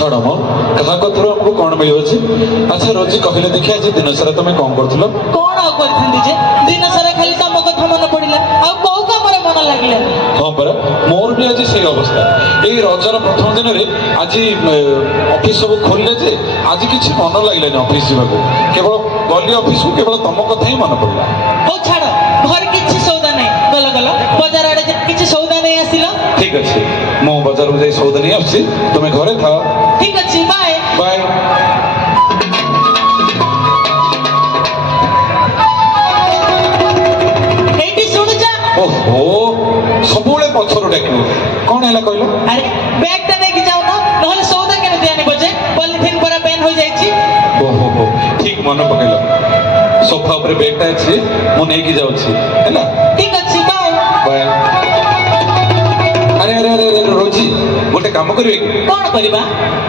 छाड़ मो कहा कथर हमको कौन मिल। अच्छा रोजी कहले देखिए आज दिन सारा तुम कौन कर कौन जे दिन सारा खाली तुम कथा मन पड़ा आउ कम मन लगे। हाँ परा मोर भी आज से अवस्था ये रजर प्रथम दिन में आज ऑफिस सब खोलले जे आज किसी मन लगे ऑफिस जावाक केवल गली ऑफिस को केवल तुम कथा ही मन पड़ा। हो छाड़ घर किसी सौदा नहीं गल गल बाजार आड़े किसी सौदा नहीं आसिल। ठीक अच्छे मो बाजार जाई सौदा नहीं आसी तुम्हें घरे था। ठीक अच्छे बाय बाय। ओहो सबुले पछर डाक कौन है कहल। अरे बैग टा नहीं जाऊ ना नहले सौदा केमति आनिबो जे पॉलिथिन पूरा बैन हो जाईची। ओहो ठीक मन पकेल सोफा ऊपर बैगटा अछि मु नै की जाउछि हैला। ठीक अछि बाय बाय। अरे अरे अरे रोजी गोटे काम करिवे कोन करबा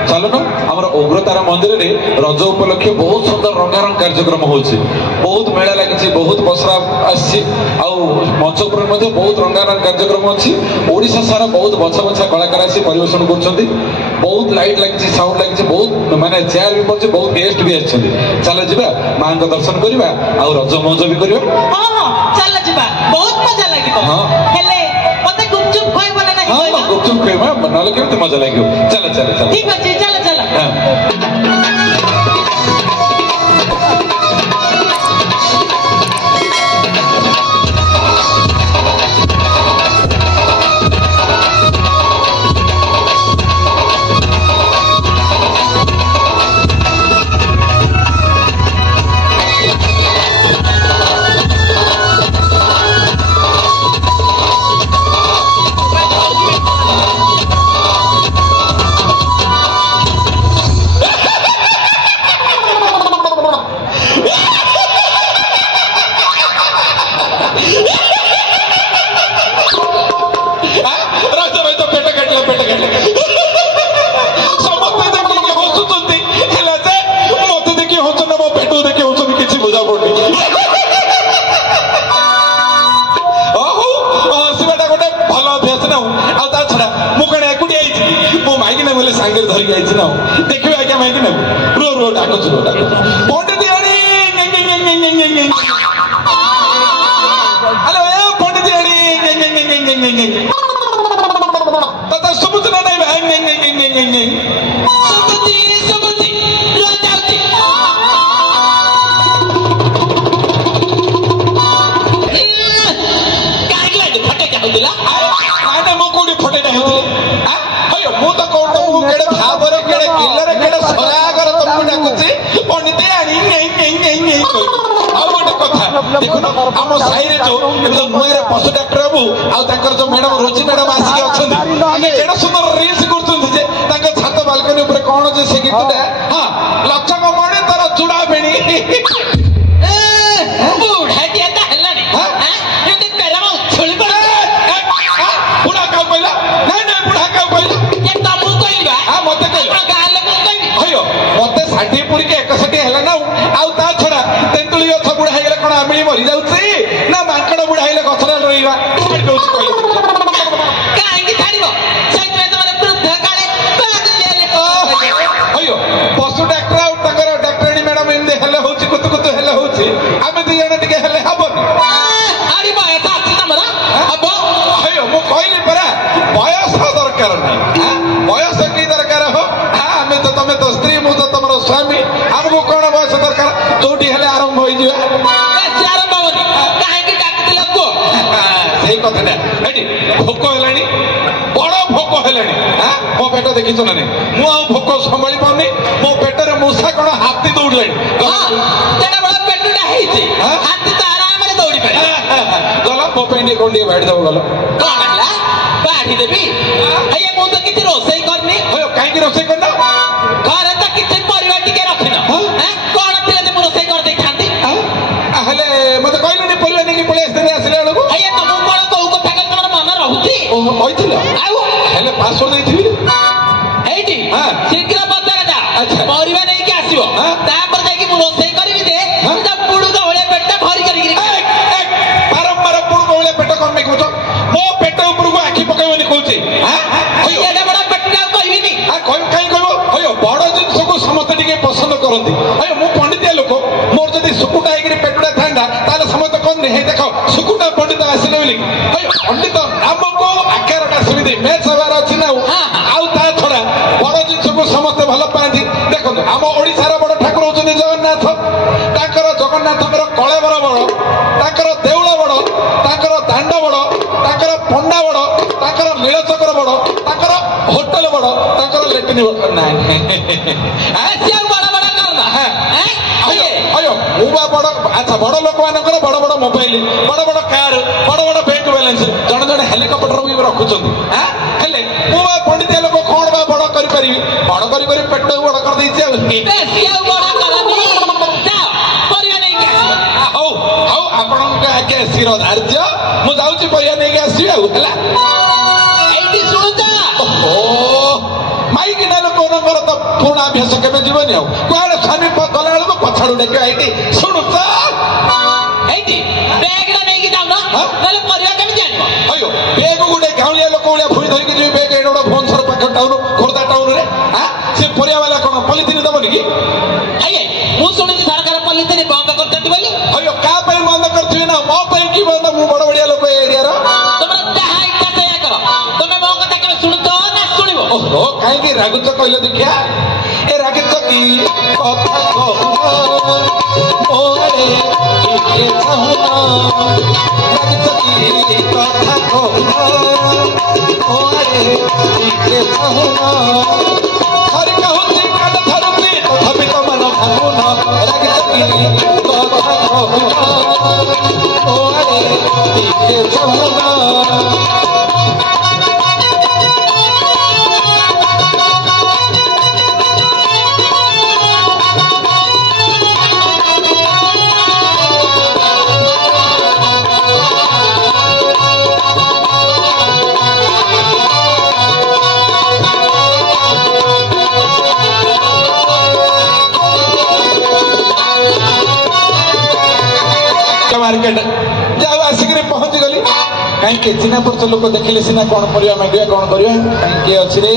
चलो ना हमर उग्रतारा मंदिर रे रज उपलक्ष्य बहुत सुंदर रंगारंग कार्यक्रम होछि बहुत मेला लागिछि बहुत बसरा आछि आउ मंच पर मध्ये बहुत रंगारंग कार्यक्रम अछि ओडिसा सारा बहुत बछा बछा कलाकार आसी परिवेशन करछन्ती बहुत लाइट लागिछि साउंड लागिछि बहुत माने चेयर भी पछे बहुत गेस्ट भी आछन्ती। चलो जिबा मां को दर्शन करिबा आउ रज मौज भी करिबा। हां हां चलो जिबा बहुत मजा लागिबो। हां हेले मते गुपचुप खाइबो ना नहीं। हां गुपचुप खाइबा बनाले केते मजा लागियो। चलो चलो चलो ठीक अछि चलो चलो। हां सांगे धरिक आइछि ना देखिबे आज्ञा माइक ना रो रो डाको पंडित आनी हेलो ए पंडित आनी तता सुबुतना नै भाई सुबुति रो जाउति काहे लागे फटे का होदिला आने मो कोडी फटे ना होदिले आ हयो मो तो कोड केड़े भाबर केड़े किल्लर केड़े सरागर तुमको डाकुची पंडित आनी नहीं आ गोटे कथा देखो ना हम साई रे जो नुएर पशु डॉक्टर बाबू आ ताकर जो मैडम रोजी मैडम आसी अछन केड़ा सुंदर रील्स करछन जे ताके छात बालकनी ऊपर कोन जे से गीतटा हां लक्षक मणे तर चुड़ा बेणी ए बूढ़ा दिया ता हल्लानी हां ये ते पेरामा उछली पड़ बुढ़ा का कहला नहीं नहीं बुढ़ा का कहला ये तमु कहबा हां मते कहला गाल को कहबी हयो मते साठी पुरी के 61 हला ना आ ता छडा तेंतुली गछ बुढ़ा हेले कोन आमी मरि जाउछी ना माकड़ बुढ़ा हेले गछरा रहिबा छाडी दउछी कहला काहे की छाडीबो सैते तमरे वृद्ध काले बादले हयो पशु डॉक्टर आ तकर डॉक्टरनी मैडम इन दे हेले होची कुत कुत हेले होची आमे दी जण टिके हेले हबन आरी बय ताची तमरा हबो हयो मो कहली परा बयस दरकार नहीं बयस की दरकार हो आमे तो तमे तो स्त्री मु तो तमरो स्वामी हमको कोन बयस दरकार जोटी हेले आरंभ होई जिवे ए आरंभ होनी काहे की डाकती लगो सही कथाटा एडी भोक हेलानी बड़ भोक हेलानी मो पेट देखि छ ना मु आ भोक संभाली पाउनी मो पेट रे मूसा कोन हाथी दौड़लेनी तेना बड़ा पेटटा हेछि हाथी तो आराम रे दौड़ी पारे गला मो पेंडी कोंडी बैठ जाओ गला कोन हला बाठी देबी अये मु तो किति रोसई करनी होय काहे की रोसई करना घर त किति परिवार टिके रखिन कोन थिले जे मु रोसई कर दे खांती हले मते कहलु नि परिवार नेकी पळे आस्ते आसले अलगु अये तमु कोन कहू कथा कल तमर मन रहउती ओ कहथिला आउ हले पासवर्ड देथिबी एठी शीघ्र पता जा अच्छा परिवार नै के आसीबो तापर जाकी मु रोसई करबी दे त पुडु गळे पेट भरी करी बारंबार पुडु गळे पेट कोन मे कहछ मो पेट ऊपर को आखी पकाइबनी कहूची हां एडा बडा पेट करती अरे मु पंडितिया लोक मोर जदि सुकुटा होगी पेटुटा था ताले समस्त कहते हे देख सुकुटा पंडित आसिले बोली पंडित नाम को आकारटा सेमती मैच हबार अच्छी ना आउ ता छड़ा बड़ जिनिस को समस्ते भल पाती देखो आम ओडिशार बड़ ठाकुर होती जगन्नाथ ताकर जगन्नाथकर कलेबर बड़ ताकर देउल बड़ ताकर दांड बड़ ताकर पंडा बड़ ताकर नीलचक्र बड़ ताकर होटल बड़ ताकर लेट्रिन बड़ अच्छा बड़ लोक मानकर बड़ बड़ मोबाइल बड़ बड़ कार बड़ बड़ बैंक बैलेंस जड़े जड़े हेलिकप्टर भी रखुच्च हेले मुझे पंडित लोक कौन बा बड़ करी बड़ कर पेट बड़ कर आगे शिर धार्य मुझे परिया नहीं आसि माइकिना लोकर तो पुणा अभ्यास के जीवन कड़े स्वामी गला बेलू पछाड़ू डाक शुणु बेग गोटे गाँलिया लोक भाया भूमि धरिकी जी बेग ये गोटे भुवनेश्वर पाख टाउन खोर्धा टाउन में से परिया वाला कौन पॉलिथिन दबनी कि सरकार पॉलिथिन बंद करते अयो क्या बंद करते ना मो कि बंद मु बड़ बढ़िया लोक एरिया ओहो कहीं रागुच कहले देखिया ए रागिच की कथा रागिच की कथा हरि कहूँ काट धरुती तथापि तो मन भागुन रागिच की कथा मार्केट जाओ आसिक पहुंची गली कहीं चिन्ह परिचय लोक देखिले सीना कौन परिया मांगे कौन करिया कहीं अच्छी रे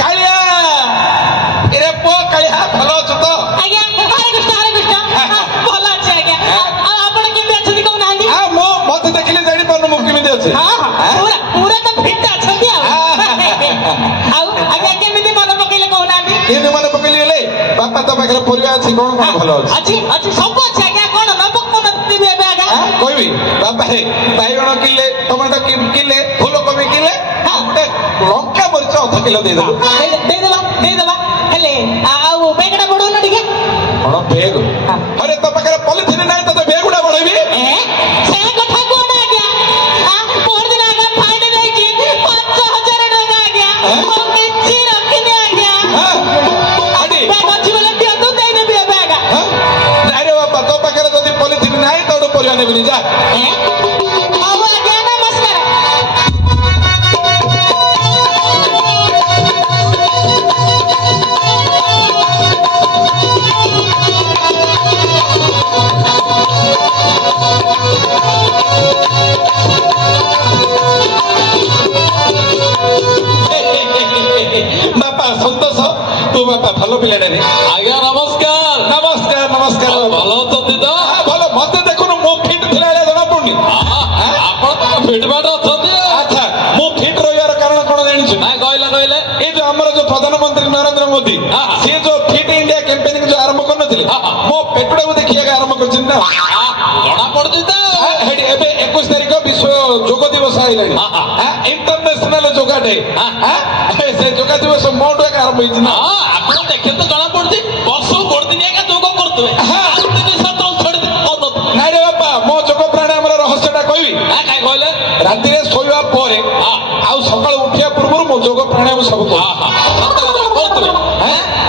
कालिया एरे पो कालिया भलो छ तो आज्ञा हरे कृष्ण भलो अछि आज्ञा आपण केबे अछि को नांदी हां मो मते देखिले जानि पन मु केबे अछि हां पूरा पूरा तो फिट अछि आ आज्ञा केमिति मन पकेले को नांदी केने मन पकेले ले बापा तो पाखरे परिया अछि कोन कोन भलो अछि अछि सब अछि आज्ञा कोन न पकमती बेबे आज्ञा कोइबी बापा रे बाइगण किले टमाटो किले फूलकोबी किले गोटे लंका मरीच अध किलो दे देबा हेले आउ बेगडा बडो न ठीक कोन बेग अरे तो पाखरे पॉलिथिन नाही तो बेगुडा बडैबी से कथा कोन आज्ञा पोर दिन आज्ञा फाइने दे कि 5000 टका आज्ञा हम किछि रखिने आज्ञा आडी बेग अछि बोले दियो तो दे देबी बेग नाही रे बापा तो पाखरे जदी पॉलिथिन नाही तो परिया नेबी जा अब आज्ञा नमस्कार बापा संतोष तू बापा भलो पिलाडे रे आज्ञा नमस्कार नमस्कार नमस्कार भलो अछंती तो भलो मते देखुनु मो फिट थिलाले जणा पडनी आपण तो फिट बाट अछंती अच्छा मो फिट रहियार कारण कोन जानि छु ना कहले ए जो हमर जो प्रधानमंत्री नरेंद्र मोदी से जो फिट इंडिया कैंपेनिंग जो आरंभ करन थिले मो पेटुडा को देखिया आरंभ करछिन ना जणा पड़छि तो हेडी एबे 21 तारिख विश्व योग दिवस आइलानी इंटरनेशनल योगा डे से योगा दिवस मोड एक आरंभ होइछ ना आपण देखे तो जणा पड़छि वर्ष गोड़ दिन का योग करतबे दिन सत्र छोड़ दे नाइ रे बापा मो योग प्राणायाम रहस्यटा कहबी काय कहले राति रे सोइबा परे आ सकाळ उठिया पूर्व मो योग प्राणायाम सब करतबे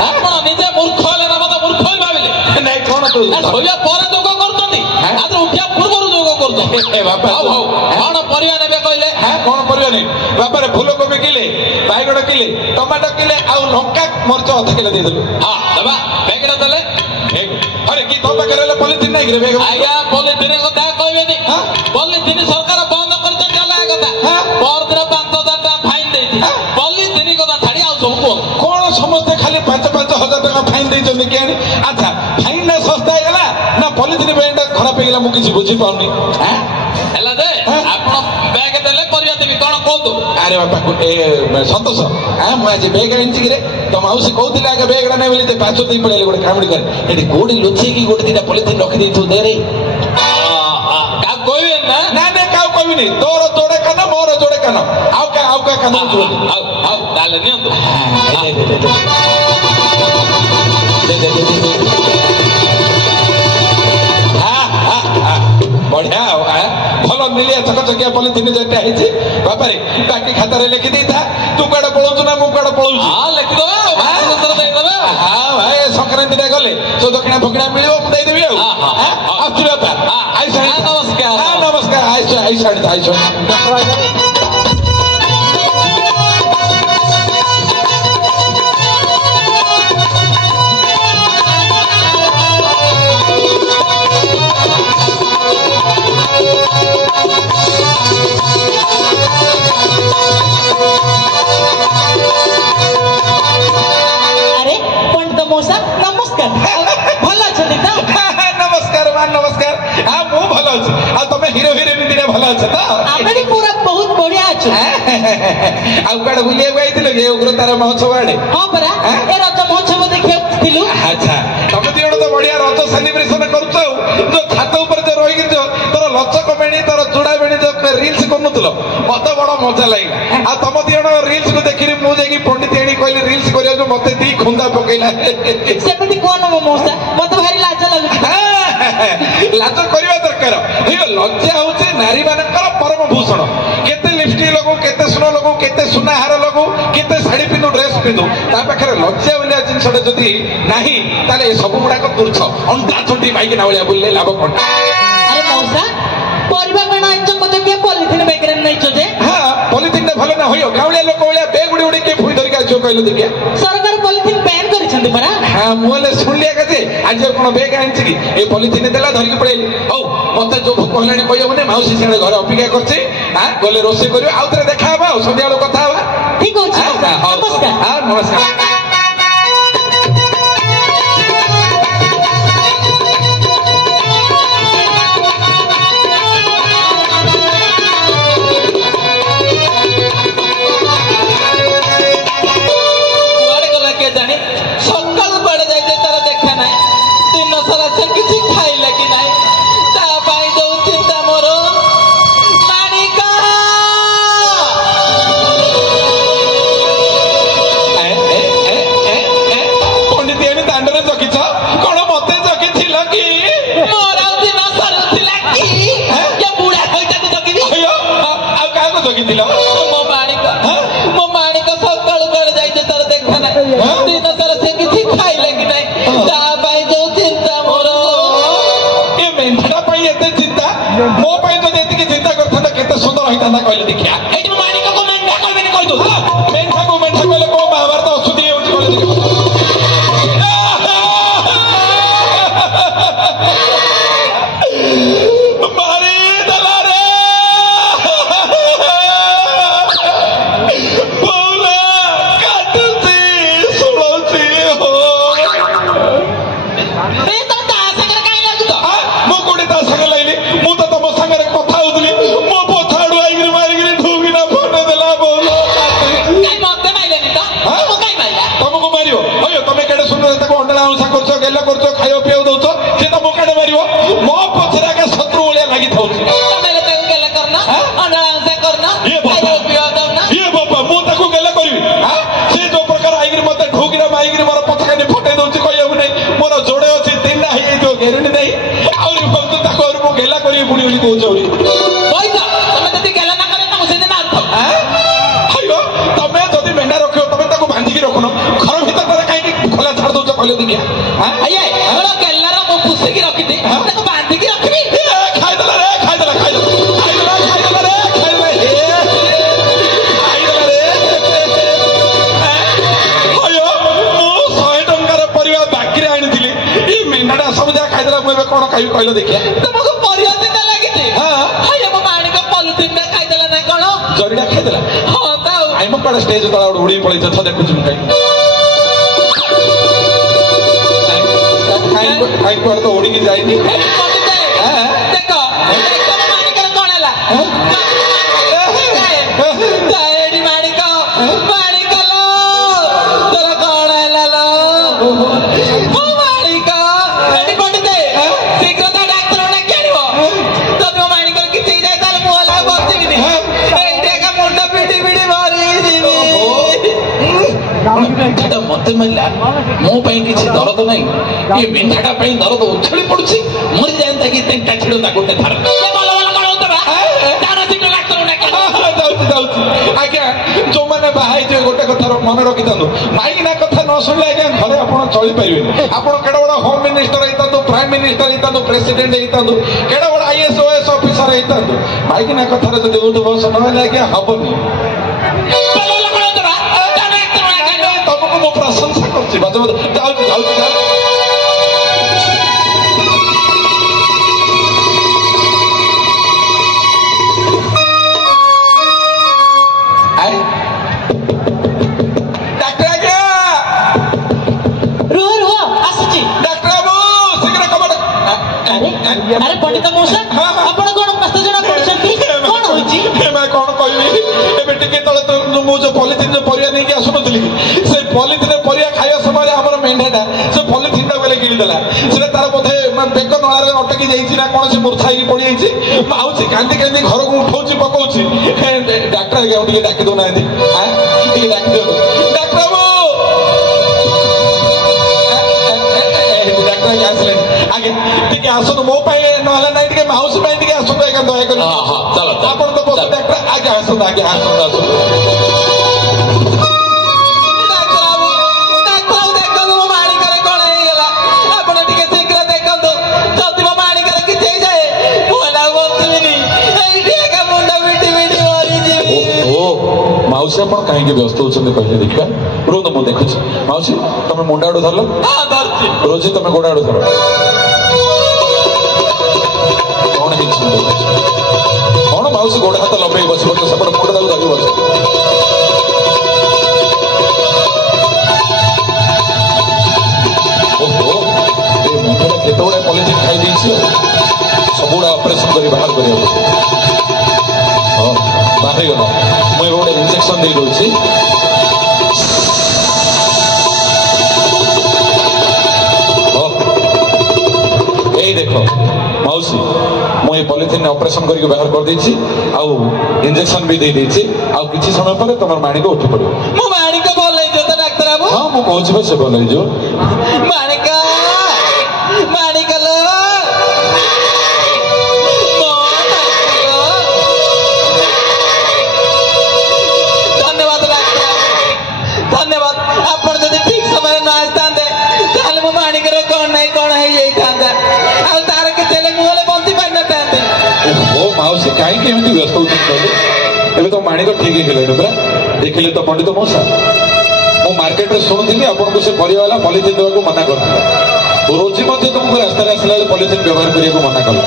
आपण निजे मूर्ख हेले ना मत मूर्ख ही भाबिले नाइ कोन तो सोइया परे योग करतनी आदर उठिया पूर्व योग करतो ए बापा कौन परिया नेबे कहले कौन परिया नै बापा रे फूलकोबी किले बाइगण किले टमाटो किले आ लंका मरच अध किलो दे देलु हां दबा बेगडा तले अरे की तो पाखरे ले पॉलिथिन नै रे बेग आज्ञा पॉलिथिन कथा कहबेनी पॉलिथिन सरकार बंद करते चला कथा परदर 5000 टका फाइन देती पॉलिथिन कथा छाड़ी आ सब कोन समस्त खाली 5-5 हजार टका फाइन फाइन ଦେଇଛନ୍ତି କେଆଣି ଆଚ୍ଛା फाइन ନା ଶସ୍ତା ହେଇଗଲା ନା ପଲିଥିନ ବ୍ୟାଗଟା ଖରାପ ହେଇଗଲା ମୁଁ କିଛି ବୁଝିପାରୁନି ହେଲା ଯେ ଆପଣ ବ୍ୟାଗ ଦେଲେ ପରିବା ଦେବି କଣ କୁହନ୍ତୁ ଆରେ ବାପା ସନ୍ତୋଷ ମୁଁ ଆଜି ବ୍ୟାଗ ଆଣିଛି କିରେ ତ ମାଉସୀ କହୁଥିଲେ ଆଗେ ବ୍ୟାଗଟା ନେଇ ବୋଲି ପାଛ ଦେଇ ପଳେଇଲେ ଗୋଟେ କାମୁଡ଼ି କରେ ଏଠି କୋଉଠି ଲୁଚେଇକି ଗୋଟେ ଦିଟା ପଲିଥିନ ରଖିଦେଇଥିବୁ ଦେରେ କାହାକୁ କହିବେ ନା ନା ନା କାହାକୁ କହିବିନି ତୋର ଯୋଡ଼େ କାନ ମୋର ଯୋଡ଼େ କାନ ଆଉ କାହା କାନ ଆଉ ତାହେଲେ ନିଅନ୍ତୁ ବଢିଆ ଭଲ ନିଲିଆ ଚକଚକିଆ ପଲିଥିନ ଯେଟା ହେଇଛି ବାପାରେ ବାକି ଖାତାରେ ଲେଖି ଦେଇଥା ତୁ କୁଆଡେ ପଳଉଛୁ ନା ମୁଁ କୁଆଡେ ପଳଉଛି ଭାଇ ସଂକ୍ରାନ୍ତିଟା ଗଲେ ତୋ ଦକ୍ଷିଣା ଫକ୍ଷିଣା ମିଳିବ ମୁଁ ଦେଇଦେବି ଆଉ ଆସୁଛି ବାପା ନମସ୍କାର ଆଇସ हिरो हिरोइन दिने भल अच्छे तो आमे पूरा बहुत बढ़िया अच्छे आ कुआडे बुलिया आइथिलो जे उग्रतार महोत्सव आडे हां परा ए रज महोत्सव देखिथिलु अच्छा तमे दिनो तो बढ़िया रज सेलिब्रेशन करछौ जो छात ऊपर जो रहि गिर तोर लचक बेणी तोर चूड़ा बेणी जो रील्स करनुतलो मते बड़ मजा लागिला आ तमे दिनो रील्स को देखिरि मु जेकी पंडित एणी कहली रील्स करियो जो मते दी खुंदा पकेला सेपति कोन मोसा मते भारी लाज लागु लाज करवा दरकार लज्जा हूँ नारी मानकर परम भूषण केते लिपस्टिक लगू केते सुन लगू केते सुनाहार लगू केते शाढ़ी पिंधु ड्रेस पिंधु ता पाखे लज्जा बोलिया जिनसटा जदि नाही ताले सब गुड़ाक तुच्छ अंधा छुट्टी पाइक ना भाया बुले लाभ कौन अरे मौसा परिवा बना आइछ मते के पॉलिथिन बैगरे नइछ जे हां पॉलिथिन ने भलो ना होयो गावलिया लोक भलिया बैग उडी उडी के फुई धरिका जो कहलो देखिया सरकार पॉलिथिन बैन करिसंती परा हां मोले सुनलिया कजे आज कोन बैग आनछि की ए पॉलिथिन देला धरिक पळेली औ मते जो भूख हलाणी कहयो मने माउसी सेणे घर अपेक्षा करछि हां गोले रोसे करियो आउतरे देखा हबा संध्या बेला कथा हबा ठीक होछि नमस्कार हां नमस्कार कहले देखिया एटी मानिक को मेंढा कहबेनी कहि दो मेंढा को कहले को महाभारत अशुद्धि होउछ कहले मारी दला रे बोला काटुसी सुलोसी हो ए तो ता संगे काई लागु तो मो कोडी ता संगे लाइली मु तो तम संगे कथा होतली मो गेला करछो खायो पियो दउछो से त मोकाडे मारियो मो पछरा के शत्रु ओलिया लागि थाउछ तमेले ताको गेला करना अनांसा करना खायो पियो दउना ये बाबा मो ताको गेला करबी हां से जो प्रकार आइगिर मते ठोकिरा माइगिर मोर पछकाने फटे दउछ कहयबु नै मोर जोडे अछि तीनना हे जो गेरणी नै आउरी बंतु ताको और मो गेला करी बुडी बुडी कहउछ ओरी होइता तमे तते गेला ना करे तमो सेदिन आथो हां हयो तमे जदी मेंढा रखियो तमे ताको बांधी के रखनो घर भीतर तरे काई खोला छाड़ दउछ कहले दिया हां आये हमरा केल्लारा मो पुसे की रखी दे ताको बांधी की रखबी खाइ दला रे खाइ दला रे हयो मो 100 टंकार परिवा बाकी रे आनिथिली ई मेंढाटा सब जा खाइ दला मो कोन खाइ कहलो देखिया तमको परिवा दिन लागिते हां हयो मो मानिक पॉलिथिन में खाइ दला ना कोन जरीडा खाइ दला हां ताऊ आइ मो पडा स्टेज तला उडी पळै छ देखु छु काई କାଇଁ କୁଆଡେ ତ ଉଡ଼ିକି ଯାଇନି। ଦେଖ ଦେଖ ମାଣିକର କଣ ହେଲା ଏଠି ମାଣିକ ମାଣିକ ଲୋ ତୋର କଣ ହେଲା ଲୋ ମାଣିକ ଏଠି ପଡିଦେ ଶୀଘ୍ର ତା ଡାକ୍ତର ଡାକି ଆଣିବ ଯଦି ମୋ ମାଣିକର କିଛି ହେଇଯାଏ ତାହେଲେ ମୁଁ ହେଲା ବଞ୍ଚିବିନି ଏଇଠି ଏକା ମୁଣ୍ଡ ପିଟି ପିଟି ମରିଯିବି। ମତେ ମିଳିଲା ମୋ ପାଇଁ କିଛି ଦରଦ ନାହିଁ ଏ ମେଣ୍ଢାଟା ପାଇଁ ଦରଦ ଉଛଳି ପଡୁଛି ମରିଯାଆନ୍ତା କି ତିନିଟା ଛିଡନ୍ତା ଗୋଟେ ଥର ଭଲ ଭଲ କଣ ହଉଥିବା ଶୀଘ୍ର ଡାକ୍ତର ଡାକି ଯାଉଛି ଯାଉଛି ଆଜ୍ଞା ଯୋଉମାନେ ବାହା ହେଇଯିବେ ଗୋଟେ କଥା ମନେ ରଖିଥାନ୍ତୁ ମାଇକିନା କଥା ନ ଶୁଣିଲେ ଆଜ୍ଞା ଘରେ ଆପଣ ଚଳିପାରିବେନି। ଆପଣ କେଡେ ବଡ ହୋମ ମିନିଷ୍ଟର ହେଇଥାନ୍ତୁ ପ୍ରାଇମ ମିନିଷ୍ଟର ହେଇଥାନ୍ତୁ ପ୍ରେସିଡେଣ୍ଟ ହେଇଥାନ୍ତୁ କେଡେ ବଡ IAS OAS ଅଫିସର ହେଇଥାନ୍ତୁ ମାଇକିନା କଥାରେ ଯଦି ଉଠୁ ବସ ନହେଲେ ଆଜ୍ଞା ହବନି। ତମକୁ ମୁଁ ପ୍ରଶଂସା କରୁଛି ଯାଉଛି ଯାଉଛି ଯାଉଛି अरे पंडित मौसा आपण कोन प्रश्न पड़छंती कोन होइची मैं कोन कहबी एबे टिके तळे तो मु जो पॉलिथिन जो परिया नै के आसुनतली से पॉलिथिन परिया खाया समय हमर मेंढाटा से पॉलिथिन टा बेले किनि देला सेटा तार बोधे बेक नळारे अटकी जाईची ना कोन से मूर्छाई पड़ी जाईची माउची कांदी कांदी घर को उठौची पकोची डॉक्टर के उठिके डाकी दो नांदी हां टिके डाकी दो डॉक्टर बाबू डॉक्टर आसले आगे टिके आसो मो पाए नहला नै टिके माउसी पाए टिके आसो एका दया कर हां हां चलो आपण तो बस डॉक्टर आगे आसो डॉक्टर बाबू डॉक्टर देखो मो माणी करे कोन हे गेला आपण टिके शीघ्र देखो जति मो माणी करे कि થઈ जाए मोला बंतबिनी एठी एका मुंडा बिटी बिटी मरी जीवी ओ माउसी आपण काहे के व्यस्त होछन कहले देखा रोज मो देखुछ माउसी तमे मुंडा आडो धरलो हां धरछि रोज तमे गोडा आडो धरो कौन माउसी गोड़ हाथ लंबे बस सेपटे मुंड दाऊ धरी बस ओहो ए मुंडा केते बड़े पॉलिथिन खाई देछि सबुड़ा ऑपरेशन करी बाहर करियो हां बाहर गनो मैं गोटे इंजेक्शन दे दोछि ए देखो माउसी मुझे पॉलिथिन ऑपरेशन करके बाहर कर देछि आउ इंजेक्शन भी दे देछि आउ किछि समय पर तमर माणिक उठी पड़ो मो माणिक बोल ले जो त डॉक्टर बाबू हां मो कहछि बे से बोल ले जो माणिक माणिक लो धन्यवाद डॉक्टर धन्यवाद आपण जदी ठीक समय न आस्तांदे ताले मो माणिक रो कोन नै कोन हे जाई थांदा आ तार के चले मुले बंती पाइ न तांदे ओ माउसी काई के एमती व्यस्त होत छले एबे तो माणिक ठीक हे गेले पुरा देखिले तो पंडित मौसा मो मार्केट रे सुनुथिली आपण को से परिया वाला पॉलिथिन देवा को मना करथिला रोजी मध्ये तुमको रास्ता रे आसला पॉलिथिन व्यवहार करिया को मना कला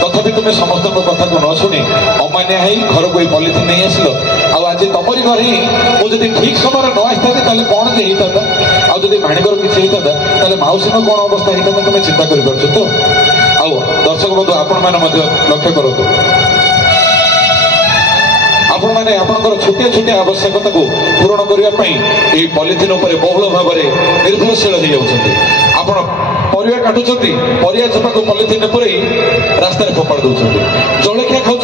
तथापि तुम्हें समस्त कथा को न शुणी अमान्य है घर को पॉलिथिन नहीं आसिल आज तमरी घर ही मुझे ठीक समय न आसता कौन से होता आदि माणिकर किसी होता मौसी कौन अवस्था होता तुम्हें चिंता कर तो आउ दर्शक बंधु आपण मैंने लक्ष्य करूँ आपण मैंने आपंकर छोटिया छोटिया आवश्यकता को पूरण करने पॉलिथिन बहुल भाव में निर्भरशील हो जाती आपण परिया काटुंट परिया चोपा को पॉलिथिन पूरे रास्ता फोपाड़ दौरान जलखिया खाऊँ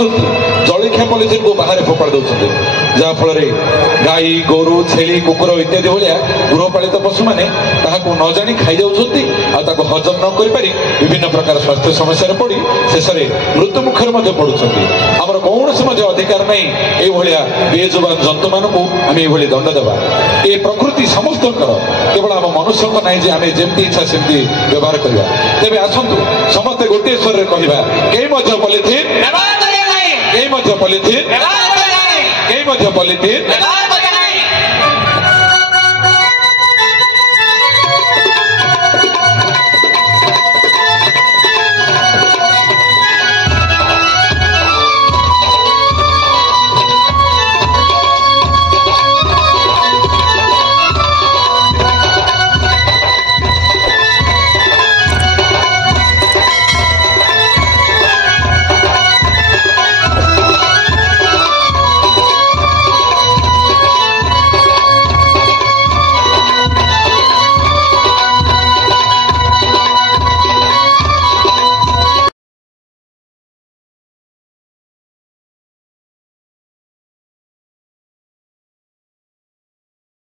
जलखिया पॉलिथिन को बाहर फोपाड़ दौरान जहाँफल गाई गोरु छेली कुकुर इत्यादि भाया गृहपालित पशु मैंने न जाणी खाई जाऊँच हजम न कर विभिन्न प्रकार स्वास्थ्य समस्या पड़ी शेष में मृत्यु मुखर पड़ुंट आमर कौन अधिकार नहीं ये बेजुबान जंतु मान आम ये दंड देवा ये प्रकृति समस्त केवल आम मनुष्य ना जे आम जमी इच्छा सेमती व्यवहार करवा तेज आसतु समस्ते गोटे स्वर में कहवा कई पॉलिथिन पॉलिथिन